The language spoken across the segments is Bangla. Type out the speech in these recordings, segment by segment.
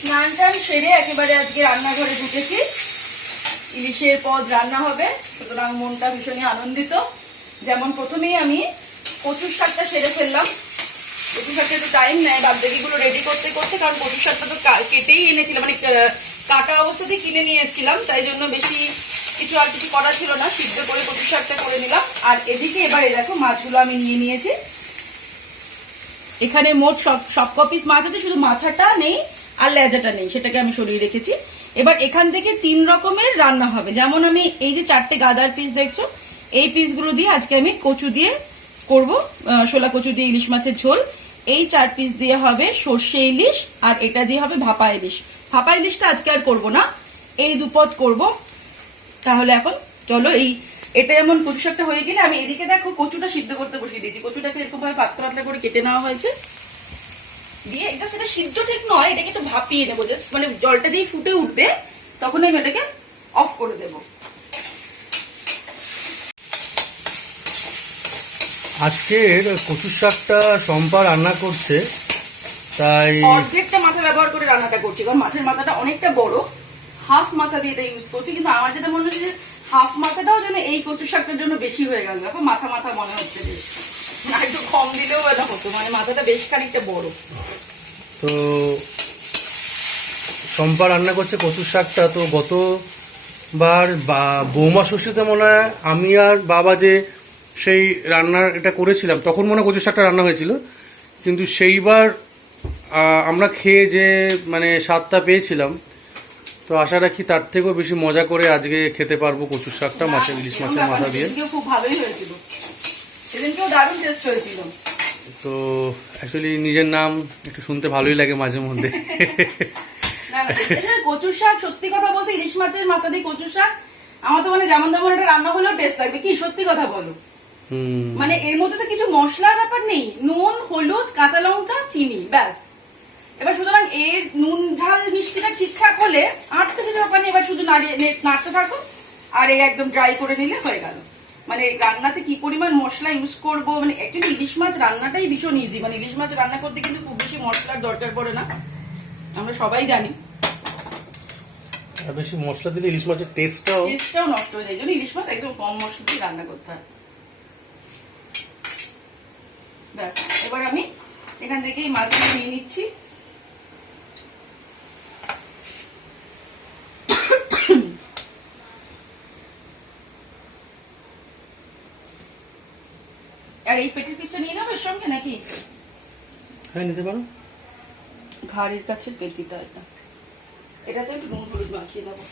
স্নান টান সেরে একেবারে আজকে রান্নাঘরে ঢুকেছি। ইলিশের পদ রান্না হবে, সুতরাং মনটা ভীষণই আনন্দিত। যেমন প্রথমেই আমি কচুর শাকটা সেরে ফেললাম। কচুর শাকটা একটু টাইম নেয় বাদবাকিগুলো রেডি করতে করতে, কারণ কচুর শাকটা তো কেটেই এনেছিলাম, মানে কাটা অবস্থাতেই কিনে নিয়ে এসেছিলাম, তাই জন্য বেশি কিছু করা ছিল না, সিদ্ধ করে কচুর শাকটা করে নিলাম। আর এদিকে এবারে দেখো মাছগুলো আমি নিয়ে নিয়েছি। এখানে মোট সব কপিস মাছ আছে, শুধু মাথাটা নেই আর লেজাটা নেই, সেটাকে আমি সরিয়ে রেখেছি। এবার এখান থেকে 3 রকমের রান্না হবে। যেমন আমি এই যে 4টে গাদার পিস দেখছো, এই পিসগুলো দিয়ে আজকে আমি কচু দিয়ে করব, শোলা কচু দিয়ে ইলিশ মাছের ঝোল। এই 4 পিস দিয়ে হবে সর্ষে ইলিশ, আর এটা দিয়ে হবে ভাপা ইলিশ। ভাপা ইলিশটা আজকে আর করবো না, এই দুপদ করব। তাহলে এখন চলো, এটা যেমন কচু শাকটা হয়ে গেলে আমি এদিকে দেখো কচুটা সিদ্ধ করতে বসিয়ে দিয়েছি। কচুটাকে এরকম ভাবে পাতলা পাতলা করে কেটে নেওয়া হয়েছে, দিয়ে এটা সেটা সিদ্ধ ঠিক নয়, এটাকে একটু ভাপিয়ে নেবো, জাস্ট মানে জলটা দিয়ে ফুটে উঠবে, তখন আমি এটাকে অফ করে দেবো। আজকের কচুর শাকটা শম্পা রান্না করছে, তাই অর্ধেকটা মাথা ব্যবহার করে রান্নাটা করছি, কারণ মাছের মাথাটা অনেকটা বড়, হাফ মাথা দিয়ে এটা ইউজ করছি। কিন্তু আমার যেটা মনে হচ্ছে যে হাফ মাথাটাও যেন এই কচুর শাকটার জন্য বেশি হয়ে গেল। দেখো মাথা মাথা মনে হচ্ছে যে একটু কম দিলেও এটা হতো, মানে মাথাটা বেশ খানিকটা বড়। তো শম্পা রান্না করছে কচুর শাকটা। তো গতবার বৌমা ষষ্ঠীতে মনে হয় আমি আর বাবা যে সেই রান্নার এটা করেছিলাম, তখন মনে হয় কচুর শাকটা রান্না হয়েছিল, কিন্তু সেইবার আমরা খেয়ে যে মানে স্বাদটা পেয়েছিলাম, তো আশা রাখি তার থেকেও বেশি মজা করে আজকে খেতে পারবো কচুর শাকটা মাছের ইলিশ মাছের মাথা দিয়ে। খুব ভালোই হয়েছিল, সেদিনকেও দারুণ টেস্ট হয়েছিল। তো অ্যাকচুয়ালি নিজের নাম একটু শুনতে ভালোই লাগে মাঝে মধ্যে। কচুর শাক, সত্যি কথা বলতে ইলিশ মাছের মাথা দিয়ে কচুর শাক আমার তো মানে যেমন তেমন একটা রান্না হলেও টেস্ট লাগবে, কি সত্যি কথা বলো। মানে এর মধ্যে তো কিছু মশলার ব্যাপার নেই, নুন, হলুদ, কাঁচা লঙ্কা, চিনি, ব্যাস। এবার সুতরাং এর নুন ঝাল মিষ্টিটা ঠিকঠাক হলে আর তো কিছু ব্যাপার নেই, এবার শুধু নাড়তে থাকো আর এই একদম ড্রাই করে নিলে হয়ে গেল। মানে রান্নাতে কি পরিমাণ মশলা ইউজ করবো, মানে অ্যাকচুয়ালি ইলিশ মাছ রান্নাটাই ভীষণ ইজি। মানে ইলিশ মাছ রান্না করতে কিন্তু খুব বেশি মশলার দরকার পড়ে না, আমরা সবাই জানি। আর বেশি মশলা দিলে ইলিশ মাছের টেস্টটাও নষ্ট হয়ে যায়, এই জন্য ইলিশ মাছ একদম কম মশলা দিয়ে রান্না করতে হয়। ব্যাস, এবার আমি এখান থেকে এই মাছগুলো নিয়ে নিচ্ছি। আর এই পেটের পিসটা নিয়ে নেবো এর সঙ্গে নাকি? হ্যাঁ, নিতে পারো। ঘাড়ের কাছে পেটিটা, এটাতে একটু নুন হলুদ মাখিয়ে দেবো।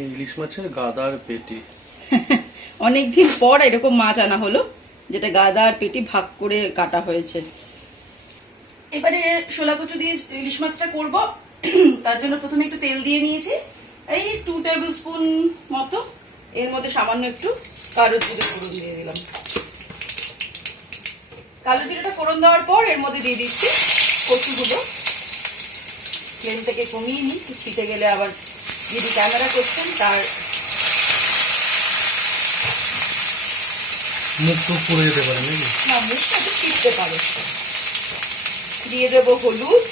এই ইলিশ মাছের গাদার পেটি অনেকদিন পর এরকম মাছ আনা হলো, যেটা গাদা আর পেটি ভাগ করে কাটা হয়েছে। এবারে শোলা কচু দিয়ে ইলিশ মাছটা করব। তার জন্য প্রথমে একটু তেল দিয়ে নিয়েছি, এই 2 টেবিল স্পুন মতো। এর মধ্যে সামান্য একটু কালো জিরে ফোড়ন দিয়ে দিলাম। কালো জিরেটা ফোড়ন দেওয়ার পর এর মধ্যে দিয়ে দিচ্ছি কচুগুলো। ফ্লেমটাকে কমিয়ে নিই, ছিটে গেলে আবার যদি ক্যামেরা করছেন তার মুখ টুক পড়ে যেতে পারে নাকি? না, মুখটা একটু ছিটতে পারে। দিয়ে দেবো হলুদ,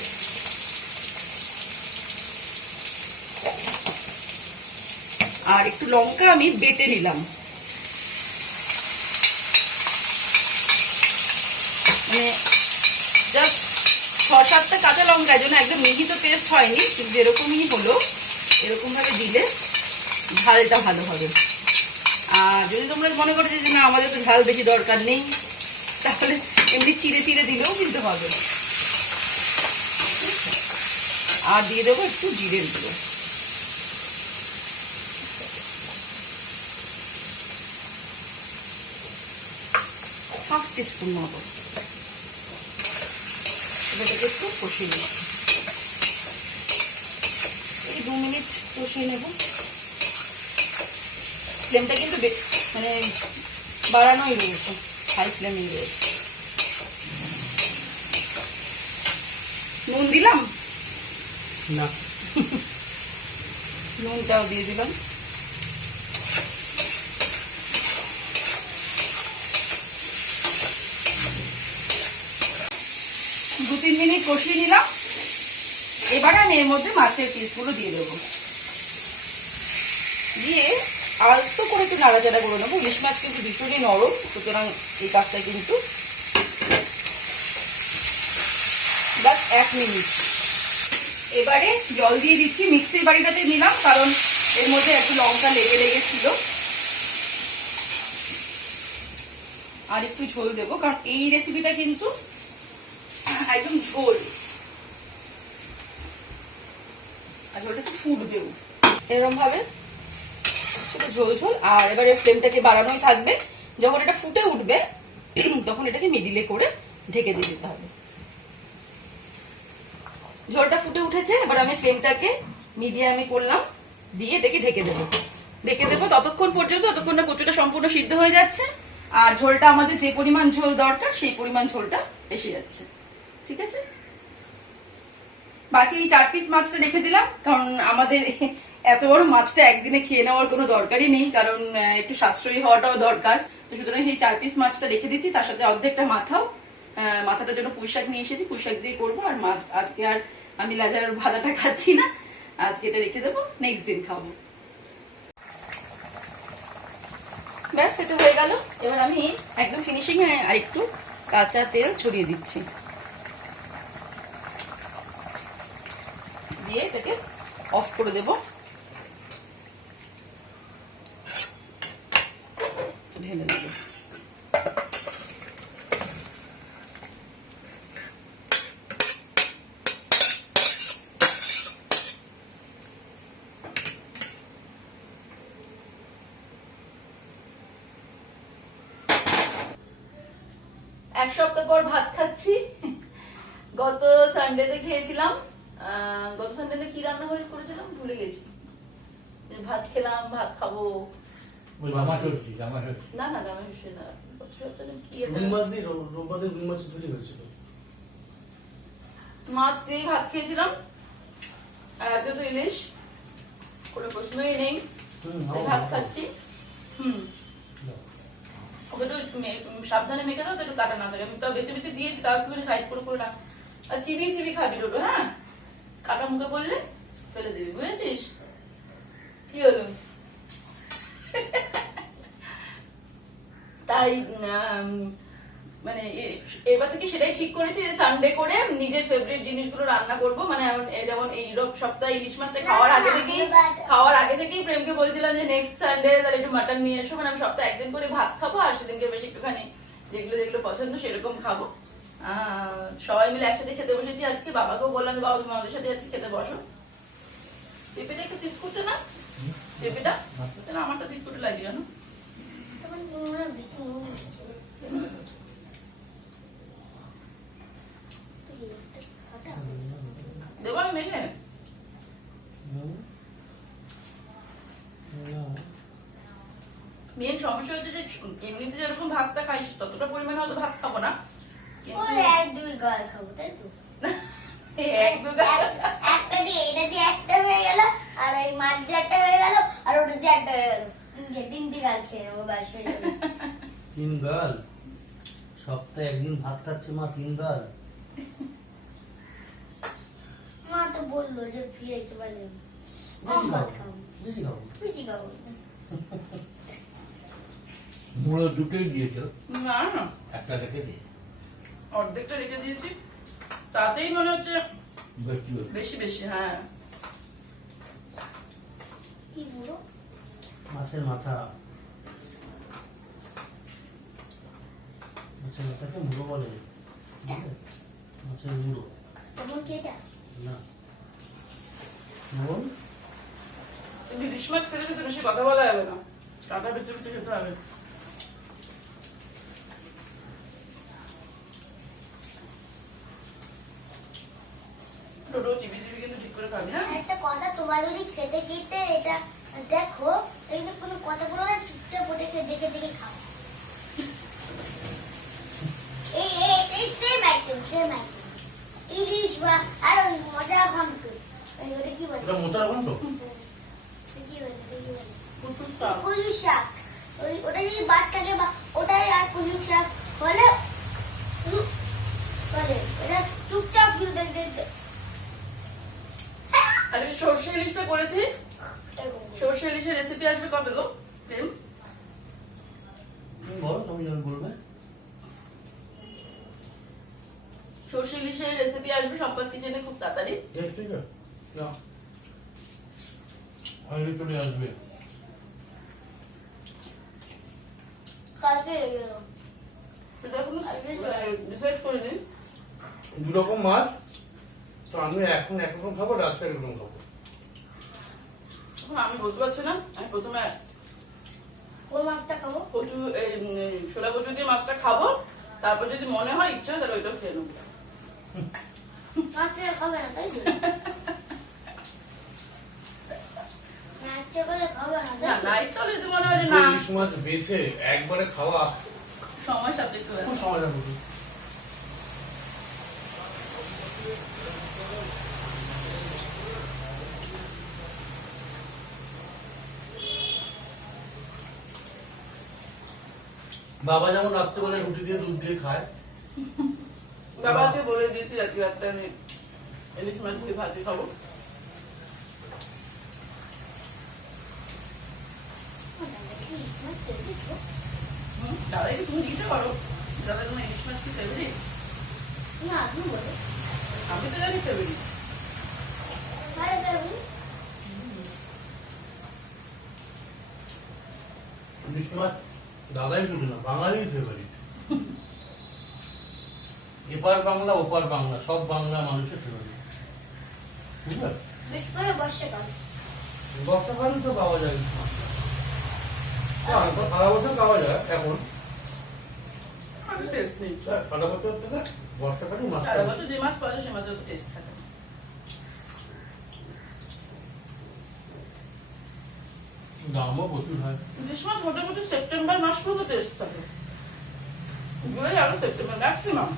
আর একটু লঙ্কা আমি বেটে নিলাম। মানে জাস্ট 6-7টা কাঁচা লঙ্কার জন্য, একদম মিহি তো পেস্ট হয়নি, কিন্তু যেরকমই হলো এরকম ভাবে দিলে ঝালটা ভালো হবে। আর যদি তোমরা মনে করো যে না আমাদের তো ঝাল বেশি দরকার নেই, তাহলে এমনি চিড়ে চিড়ে দিলেও কিন্তু হবে। আর দিয়ে দেবো একটু জিরের গুঁড়ো, 1/2 টিস্পুন মতো। একটু কষিয়ে নেব, এই 2 মিনিট কষিয়ে নেব। ফ্লেমটা কিন্তু মানে বাড়ানোই রয়েছে, হাই ফ্লেমেই রয়েছে। নুন দিলাম না, নুনটাও দিয়ে দিলাম। দু 3 মিনিট কষিয়ে নিলাম। এবার আমি এর মধ্যে মাছের পিসগুলো দিয়ে দেবো, দিয়ে আলতো করে একটু নাড়াচাড়া করে নেবো। ইলিশ মাছ কিন্তু ভীষণই নরম, সুতরাং এই কাজটা কিন্তু বাস 1 মিনিট। এবারে জল দিয়ে দিচ্ছি, মিক্সির বাড়িটাতে নিলাম কারণ এর মধ্যে একটু লঙ্কা লেগে ছিল। আর একটু ঝোল দেবো কারণ এই রেসিপিটা কিন্তু একদম ঝোল, আর ঝোলটা একটু ফুটবেও এরকম ভাবে, ঝোল ঝোল। আর এবারে ফ্লেমটাকে বাড়ানোই থাকবে। যখন এটা ফুটে উঠবে তখন এটাকে মিডিলে করে ঢেকে দিয়ে দিতে হবে। ঝোলটা ফুটে উঠেছে, এবার আমি ফ্লেমটাকে মিডিয়ামে করলাম, দিয়ে এটাকে ঢেকে দেবো ততক্ষণ পর্যন্ত, ততক্ষণ না কচুটা সম্পূর্ণ সিদ্ধ হয়ে যাচ্ছে আর ঝোলটা আমাদের যে পরিমাণ ঝোল দরকার সেই পরিমাণ ঝোলটা এসে যাচ্ছে। ঠিক আছে, বাকি এই 4 পিস মাছটা রেখে দিলাম কারণ আমাদের এত বড় মাছটা একদিনে খেয়ে নেওয়ার কোনো দরকারই নেই, কারণ একটু সাশ্রয়ী হওয়াটাও দরকার। তো সুতরাং এই 4 পিস মাছটা রেখে দিচ্ছি, তার সাথে অর্ধেকটা মাথাটার জন্য পুঁই শাক নিয়ে এসেছি, পুঁই শাক দিয়ে করবো। আর মাছ আজকে আর আমি লাজার ভাজাটা খাচ্ছি না, আজকে এটা রেখে দেবো, নেক্সট দিন খাবো। ব্যাস, এটা হয়ে গেল। এবার আমি একদম ফিনিশিং এ আর একটু কাঁচা তেল ছড়িয়ে দিচ্ছি, দিয়ে এটাকে অফ করে দেব। ঢেলে দেব। এক সপ্তাহ পর ভাত খাচ্ছি। গত সানডেতে খেয়েছিলাম। গত সানডেতে কি রান্না করেছিলাম ভুলে গেছি। ভাত খেলাম, ভাত খাবো। না না, জামা ষষ্ঠী না, মাছ দিয়ে ভাত খেয়েছিলাম। আর আজকে তো ইলিশ, কোনো প্রশ্নই নেই, ভাত খাচ্ছি। ওকে তো সাবধানে মেখে দাও, তো একটু কাটা না থাকে। আমি তো বেছে বেছে দিয়েছি, তাও একটু সাইড করে না। আর চিবি খাবি টোটো, হ্যাঁ? কাটা মুখে পড়লে ফেলে দিবি, বুঝেছিস? কি হলো? তাই মানে এবার থেকে সেটাই ঠিক করেছি যে সানডে করে নিজের ফেভারিট জিনিসগুলো রান্না করব। মানে যেমন এই সপ্তাহে ইলিশ মাছটা খাওয়ার আগে থেকেই প্রেমকে বলছিলাম যে নেক্সট সানডে তাহলে একটু মাটন নিয়ে এসো। মানে আমি সপ্তাহে একদিন করে ভাত খাবো, আর সেদিনকে বেশ একটুখানি যেগুলো পছন্দ সেরকম খাবো। সবাই মিলে একসাথে খেতে বসেছি আজকে। বাবাকেও বললাম যে বাবা তুমি আমাদের সাথে আজকে খেতে বসো। পেঁপেটা একটু তিতকুটে না, পেঁপেটা তাহলে আমারটা তিতকুটে লাগে জানো। দেবো আমি মেঘে। মেন সমস্যা হচ্ছে যে এমনিতে যেরকম ভাতটা খাই ততটা পরিমাণে হয়তো ভাত খাবো না, এক দুই গাল খাবো, তাই তো? এক দু গাল একটা দিয়ে এটা দিয়ে একটা হয়ে গেল, আর এই মাছ দিয়ে একটা হয়ে গেল, আর ওটা দিয়ে একটা হয়ে গেল। তিনটে গাল খেয়ে নেবো, ব্যাস হয়ে যাবে। 3 গাল সপ্তাহে একদিন ভাত খাচ্ছে মা, 3 গাল। মা তো বললো যে ফিরে একেবারে বেশি খাবো। মুড়ো দুটোই দিয়েছ? না না, একটা রেখে দিয়ে অর্ধেকটা রেখে দিয়েছি, তাতেই মনে হচ্ছে বেশি বেশি। হ্যাঁ, কি বুড়ো মাছের মাথাকে মুড়ো বলে, মাছের মুড়ো যেমন কি এটা না। নুন ইলিশ মাছ খেতে খেতে বেশি কথা বলা যাবে না, কাটা বেছে বেছে খেতে হবে। টোটো চিবি চিবি কিন্তু ঠিক করে খাবি, হ্যাঁ? একটা কথা, তোমার যদি খেতে খেতে এটা দেখো, কিন্তু কোনো কথা বলো না, চুপচাপ ওটা দেখে দেখে খাও। এই সেম আইটেম ইলিশ বা আর ওই মশা ঘন্ট, ওটা কি বলে? এটা মোচার ঘন্ট? কি বলে? কুটকুট শাক। কলু শাক। ওটা যদি বাদ থাকে বা ওটাই আর কলু শাক হলে বলে ওটা চুপচাপ শুধু দেখতে দেখতে আজকে সর্ষে ইলিশটা করেছি। সর্ষে ইলিশের রেসিপি আসবে কবে গো প্রেম? তুমি বলো, তুমি যখন বলবে। সর্ষে ইলিশের রেসিপি আসবে সম্পাস কিচেনে খুব তাড়াতাড়ি। বেশ, ঠিক আছে, না আগে চলে আসবে। কালকে এলো। সেটা এখনো ডিসাইড করিনি। দু রকম মাছ, তো আমি এখন একরকম খাবো, রাত্রে একরকম খাবো। এখন আমি বলতে পারছি না। আমি প্রথমে কোন মাছটা খাবো? কচু ছোলা কচু দিয়ে মাছটা খাবো, তারপর যদি মনে হয় ইচ্ছা হয় তাহলে ওইটাও খেয়ে নেবো। মাছটা খাবে না, তাই তো? মাছটা করে খাবে না, তাই না তো? না ইচ্ছা হলে যদি মনে হয় যে না, ইলিশ মাছ বেছে একবারে খাওয়া সময় সাপেক্ষ খুব ব্যাপার। সময় লাগবে। বাবা যেমন রাত্রেবেলা রুটি দিয়ে দুধ দিয়ে খায়, বাবাকে বলে দিয়েছি আজকে রাত্রে আমি ইলিশ মাছ দিয়ে ভাজি খাবো। দাদাকে তুমি জিজ্ঞাসা করো, দাদা তোমার ইলিশ মাছ কি ফেভারিট? না, তুমি বলো। আমি তো জানি ফেভারিট। আরে বাবু, ইলিশ মাছ দাদাই শুধু না, বাঙালির ফেভারিট। এপার বাংলা ওপার বাংলা, সব বাংলা মানুষের ফেভারিট। বুঝলে? বেশ করে বর্ষাকাল। বর্ষাকালে তো পাওয়া যায় ইলিশ মাছ। সারা বছর পাওয়া যায় এখন, আমি টেস্ট নেই। সারা বছর থেকে বর্ষাকালে মাছ সারা বছর যে মাছ পাওয়া যায় সে মাছের তো টেস্ট থাকে না। দামও প্রচুর হয়। ইলিশ মাছ মোটামুটি সেপ্টেম্বর মাস পর্যন্ত টেস্ট থাকে। July August September maximum.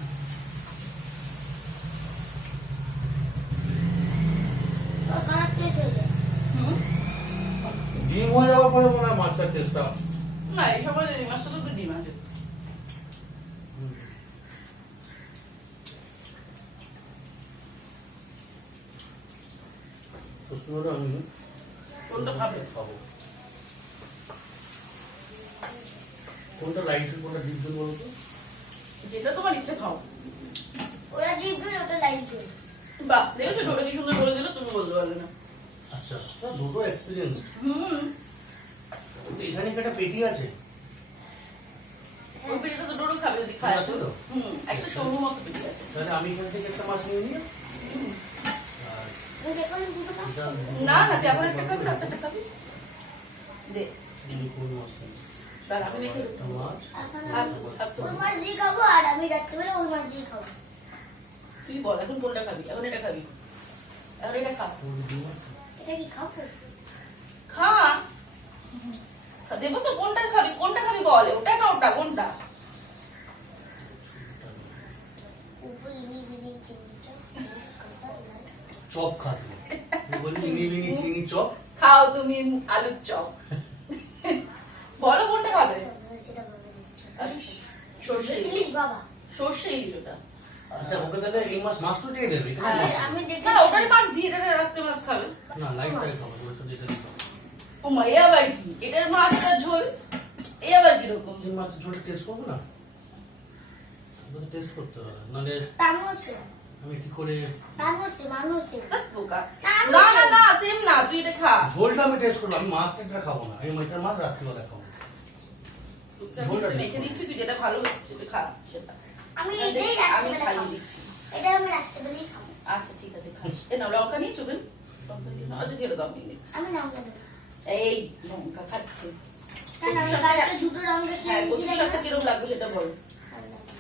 Colour test হয়ে যায়। ডিম হয়ে যাওয়ার পরে মনে হয় মাছের টেস্টটা না এই সময় এই মাছটা তো ডিম আছে। আমি কোনটা খাবে? খাবো। কোনটা লাইট কোনটা ডিপ জল বলতো? যেটা তোমার ইচ্ছে খাও। ওরা ডিপ জল, ওটা লাইট জল। বাহ দেখো ছোট কি সুন্দর বলে দিল, তুমি বলতে পারলে না। আচ্ছা, তা দুটো এক্সপিরিয়েন্স। হুম, এখানে কি একটা পেটি আছে? ওই পেটিটা তো ডোডো খাবে যদি খায়। আছে তো? হুম, একটা সরু মতো পেটি আছে। তাহলে আমি এখান থেকে একটা মাছ নিয়ে নিই। তুমি দেখো না দুটো মাছ? না না তুই আবার একটা খাবি, রাতে একটা খাবি। দে কোন মাছ খাবি? তার আমি দেখে একটা মাছ। এখন আর আমি আর তো ওই মাছ দিয়ে খাবো, আর আমি রাত্রিবেলা ওই মাছ দিয়ে খাবো। তুই বল এখন কোনটা খাবি? এখন এটা খাবি? এখন এটা খা। ওর ডিম আছে? এটা কি খাবো? খা। দেবো তো, কোনটা খাবি? কোনটা খাবি বল, ওটা না ওটা কোনটা? উপর ইনি বিনি চিনিটা চপ খাবি? আমি বলি ইনি বিনি চিনি চপ। খাও তুমি আলুর চপ। বলো কোনটা খাবে? সেটা ভাবে দিচ্ছি। সর্ষে ইলিশ। ইলিশ বাবা, সর্ষে ইলিশ ওটা। আচ্ছা, ওকে তাহলে এই মাছ তো দিয়ে দেবে। এখানে মাছ আমি দেবে। দেখে না ওটারই মাছ দিয়ে এটা রাত্রে মাছ খাবে। না, লাইটটাই খাবো, ওটা যেটা দিতে হবে। ও মা, এ আবার কি? এটার মাছটা ঝোল, এ আবার কিরকম? এই মাছের ঝোলটা টেস্ট করবো না? ওটা টেস্ট করতে হবে, নাহলে তামসে আমি কি করে মানুষে ধ্যাৎ বোকা। আমি না না না সেম না, তুই এটা খা। ঝোলটা আমি টেস্ট করবো, আমি মাছটা খাবো না। আমি মাছের মাছ রাত্রিবেলা খাবো। তোকে আমি এটা রেখে দিচ্ছি, তুই যেটা ভালো সেটা খা সেটা। আমি দেখ, এটাই আমি রাত্রিবেলা খাইয়ে খাবো। দিচ্ছি। এটা আমি রাত্রিবেলাই খাবো। আচ্ছা ঠিক আছে খাস। এ নাও লঙ্কা নিয়ে চলবেন। লঙ্কা নিয়ে নাও। আচ্ছা ছেড়ে দাও, নিয়ে নিচ্ছি। আমি লঙ্কা দেবো। এই লঙ্কা খাচ্ছে। কারণ আমি কালকে দুটো রঙের হ্যাঁ খেয়ে কচুর নিয়েছিলাম শাকটা না। কিরকম লাগবে সেটা বল। ভালো লাগছে।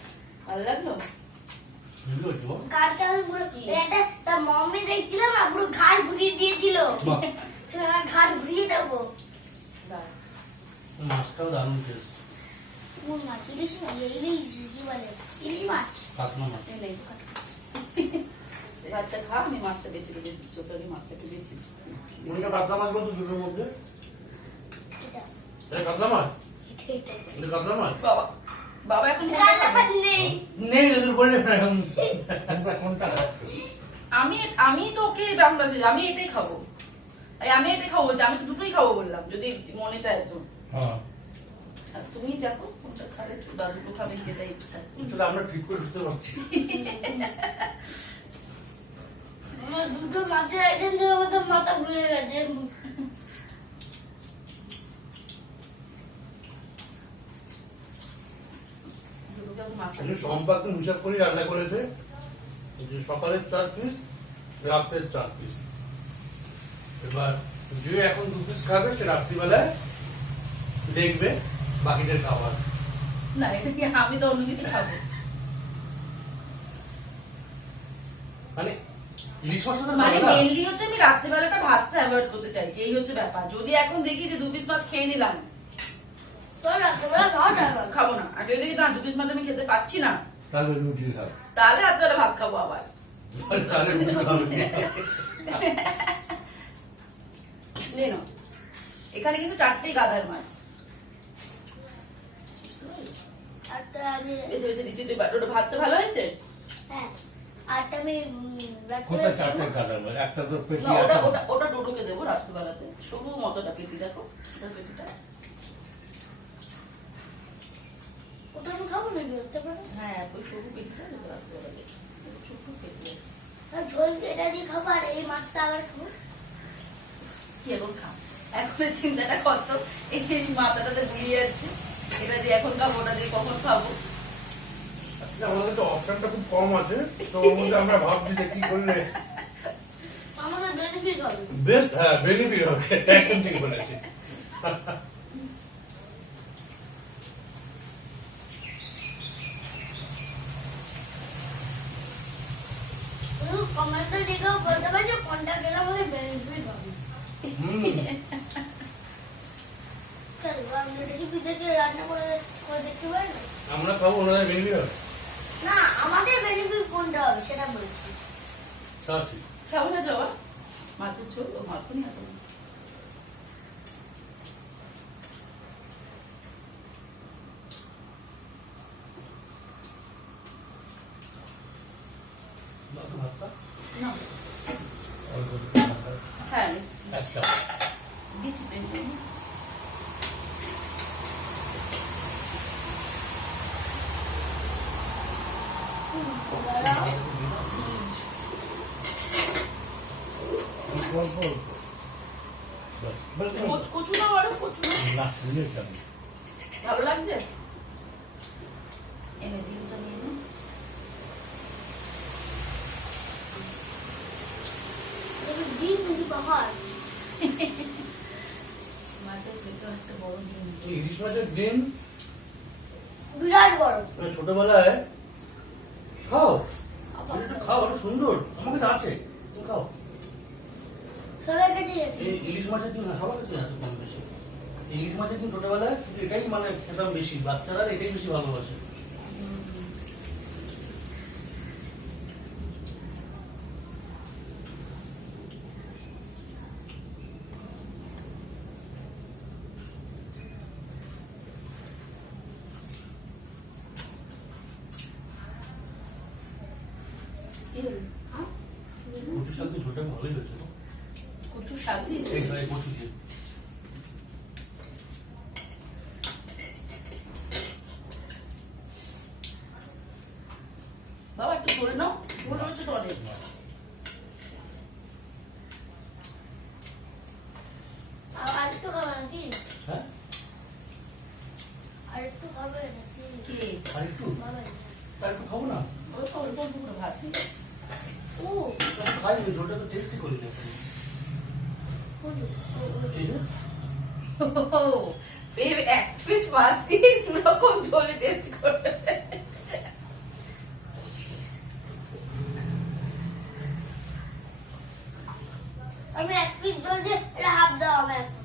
ভালো লাগলো? হেভি হয়েছে বল। কালকে আমি পুরো এটা তার মম্মি দেখছিল না পুরো ঘাড় ঘুরিয়ে দিয়েছিল বাহ, সে ঘাড় ঘুরিয়ে দেবো মাছটাও দারুণ টেস্ট। কোন মাছ ইলিশ মাছ ইলিশ কি বলে ইলিশ মাছ কাতলা মাছ। এই নেই। ভাতটা খা, আমি মাছটা বেঁচে বেঁচে দিচ্ছি, ওটা আমি মাছটা একটু বেঁচে দিচ্ছি। মনীষা কাতলা মাছ বলতো দুটোর মধ্যে? এটা এটা কাতলা মাছ? এটা এটা কাতলা মাছ? বাবা বাবা এখন কোনটা কালা খাবে? মাছ নেই নেই এদের বললে না এখন। কোনটা খাচ্ছো? আমি তো ওকে বাংলা ছিল, আমি এটাই খাবো। আমি এটাই খাবো বলছি, আমি তো দুটোই খাবো বললাম, যদি মনে চায় তো। হ্যাঁ, আর তুমি দেখো কোনটা খাবে, বা দুটো খাবে, যেটা ইচ্ছা। সেটা আমরা ঠিক করে বুঝতে পারছি। আমার দুটো মাছের আইটেম দিয়ে আমাদের মাথা ঘুরে গেছে দুটোকে আমি মাছটা কিন্তু সম্পাদন হিসাব করে রান্না করেছে যে সকালের 4 পিস, রাতের 4 পিস। এবার যে এখন 2 পিস খাবে সে রাত্রিবেলায় দেখবে বাকিদের খাবার। না, এটা কি আমি তো অন্য কিছু খাবো। মানে ইলিশ মাছ তো মানে খাবে না। মেনলি হচ্ছে আমি রাত্রেবেলাটা ভাতটা অ্যাভয়েড করতে চাইছি, এই হচ্ছে ব্যাপার। যদি এখন দেখি যে 2 পিস মাছ খেয়ে নিলাম, তোর রাত্রেবেলা খাওয়া যাবে খাবো না। আর যদি দেখি না 2 পিস মাছ আমি খেতে পাচ্ছি না, তাহলে রুটি খাবে। তাহলে রাত্রেবেলা ভাত খাবো আবার। তাহলে রুটি খাবে। নে নাও। এখানে কিন্তু 4টেই গাদার মাছ আর তো আমি বেছে বেছে দিচ্ছি। তুই ওটা ভাতটা ভালো হয়েছে? হ্যাঁ আর তো আমি কোথায় চারটে কাটার মাছ? একটা তো পেটি না, ওটা একটা ওটা ওটা ডোডোকে দেবো রাত্রিবেলাতে। সরু মতোটা পেটি, দেখো ওটা পেটিটা। ওটা আমি খাবো না বলতে পারো হ্যাঁ, ওই সরু পেটিটা দেবো রাত্রিবেলা। ছোট পেটি আছে। আর ঝোল এটা দিয়ে খাবো আর এই মাছটা আবার খাবো কি এখন খা, এখন চিন্তাটা কত, এই মাথাটাতে গুলিয়ে যাচ্ছে। এটা দিয়ে এখন খাবো, ওটা দিয়ে কখন খাবো। আচ্ছা, আমাদের তো অপশনটা খুব কম আছে, তো ওর মধ্যে আমরা ভাবছি যে কি করলে আমাদের বেনিফিট হবে বেস্ট, হ্যাঁ বেনিফিট হবে। একদম ঠিক বলেছি। শুধু কমেন্টে লিখেও বলতে পারছি কোনটা খেলে আমাদের বেনিফিট হবে হুম, চলো আমি রেসিপি দেখে রান্না করে করে দেখতে পারি না? আমরা খাবো, ওনাদের বেনিফিট হবে। না আমাদের বেনিফিট কোনটা হবে সেটা বলছি তা ঠিক। খাবো না যাওয়া মাছের ঝোল, ও মাখনি এখন। দাও তো ভাতটা। না, অল্প একটু মাথা। হ্যাঁ আচ্ছা দিচ্ছি তো। দাঁড়াও। অল্প অল্প অল্প। ব্যাস, ব্যাস, কচু না, আরো কচু না। না শুনেছি আমি। ভালো লাগছে? এনে ডিমটা নিয়ে নে। এটা ডিম নাকি পাহাড় মাছের পেটে একটা বড় ডিম। এই ইলিশ মাছের ডিম বিরাট বড় মানে ছোটবেলায় খাও, একটু খাও, একটু সুন্দর। আমার কাছে আছে, তুমি খাও। সবার কাছে গেছে এই ইলিশ মাছের ডিম না সবার কাছে আছে কম বেশি। এই ইলিশ মাছের ডিম ছোটবেলায় শুধু এটাই মানে খেতাম বেশি, বাচ্চারা এটাই বেশি ভালোবাসে। কি হলো? হ্যাঁ? কচু শাক দিয়ে ঝোলটা ভালোই হয়েছে গো। কচু শাক দিয়ে? এই কচু দিয়ে বাবা একটু ধরে নাও, ঝোল হয়েছে তো অনেক। আর একটু খাবে নাকি হ্যাঁ, আর একটু খাবে নাকি কি? আর একটু বাবা তার একটু খাবো না। ওই তো অল্প অল্প করে ভাত দিয়ে গেছে। ও খাই ওই ঝোলটা তো টেস্টি করি না। এই যে এক পিস মাছ দিয়ে দু রকম ঝোলে টেস্ট করবে। আমি এক পিস বলছি এটা হাফ দাও আমার এখন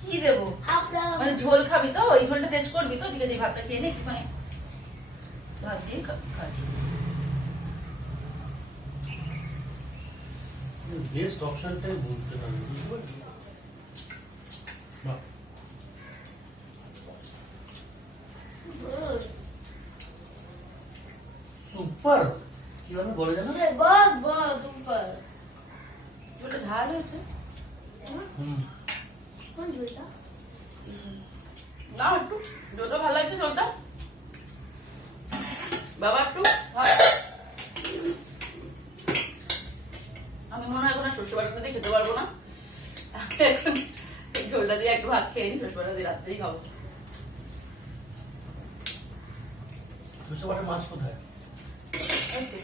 কি দেবো? হাফ দাও মানে ঝোল খাবি তো? ওই ঝোলটা টেস্ট করবি তো? ঠিক আছে, এই ভাতটা খেয়ে নে একটুখানি। ভাত দিয়ে খাবি। বেস্ট অপশনটাই বুঝতে পারবি, বুঝতে পারলি? বাহ, সুপার। কিভাবে বলে জানো? बहुत बहुत ऊपर ঝোলটা ঝাল হয়েছে হুম, कौन झूठा না, একটু ঝোলটা ভালো লাগছে ঝোলটা। বাবা একটু ভাত। আমি মনে হয় এখন আর শস্য বাটাটা দিয়ে খেতে পারবো না। এখন এই ঝোলটা দিয়ে একটু ভাত খেয়ে নি, শস্য বাটা দিয়ে রাত্রেই খাবো। সর্ষে বাটার মাছ কোথায়? এই তো।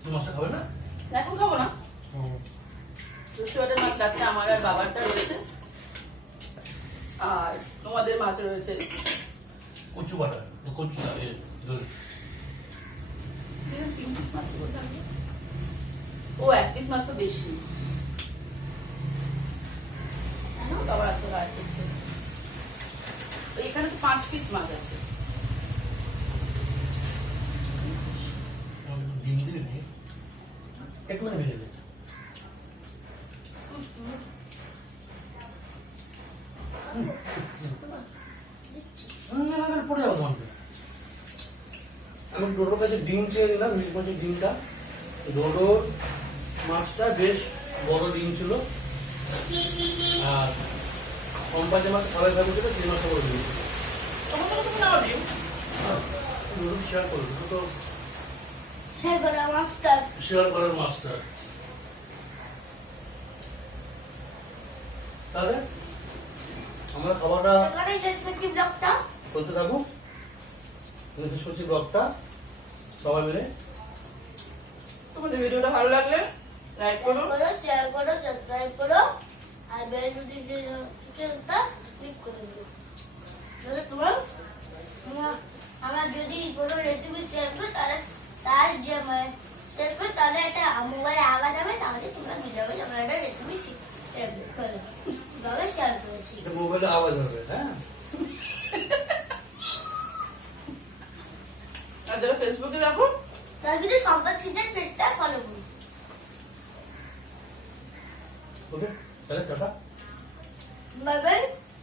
তুমি মাছটা খাবে না? এখন খাবো না, শস্য বাটার মাছ রাত্রে আমার আর বাবারটা রয়েছে, আর তোমাদের মাছ রয়েছে। কচু বাটা, কচু তিন পিস মাছ কি করতে হবে? ও এক পিস মাছ তো বেশি। বাবার আছে আর পিস। এখানে তো 5 পিস মাছ আছে। ডিম দিলে নেই, একটুখানি ভেজে দে। পড়ে যাবো তোমাকে। আমি ডোডোর কাছে ডিম চেয়ে দিলাম, ইলিশ মাছের ডিমটা। ডোডোর মাছটা বেশ বড় ডিম ছিল, আর কম্পা যে মাছ খাবার খাবে ছিল সেই মাছটা বড় ডিম ছিল। তোমার তো তুমি নাও দিও। ডোডো শেয়ার করবে, ডোডো তো शेयर करो मास्टर শেয়ার করার মাস্টার। তাহলে আমরা খাবারটা এখানে শেষ করছি ব্লগটা করতে থাকুক। শেষ করছি ব্লগটা সবাই মিলে। তোমাদের ভিডিওটা ভালো লাগলে লাইক করো, শেয়ার করো সাবস্ক্রাইব করো আর বেল নোটিফিকেশনটা ক্লিক করে দিও। তাহলে আমরা যদি কোনো রেসিপি শেয়ার করি তাহলে তার যে শেয়ার করি তাহলে একটা মোবাইলে আওয়াজ হবে, তাহলে তোমরা বুঝে যাবে যে আমরা একটা রেসিপি শেয়ার করেছি। এটা মোবাইলে আওয়াজ হবে, হ্যাঁ। আর যারা ফেসবুকে দেখো তার কিন্তু সম্পাস কিচেন পেজটা ফলো করুন। ওকে, তাহলে টাটা। Bye bye.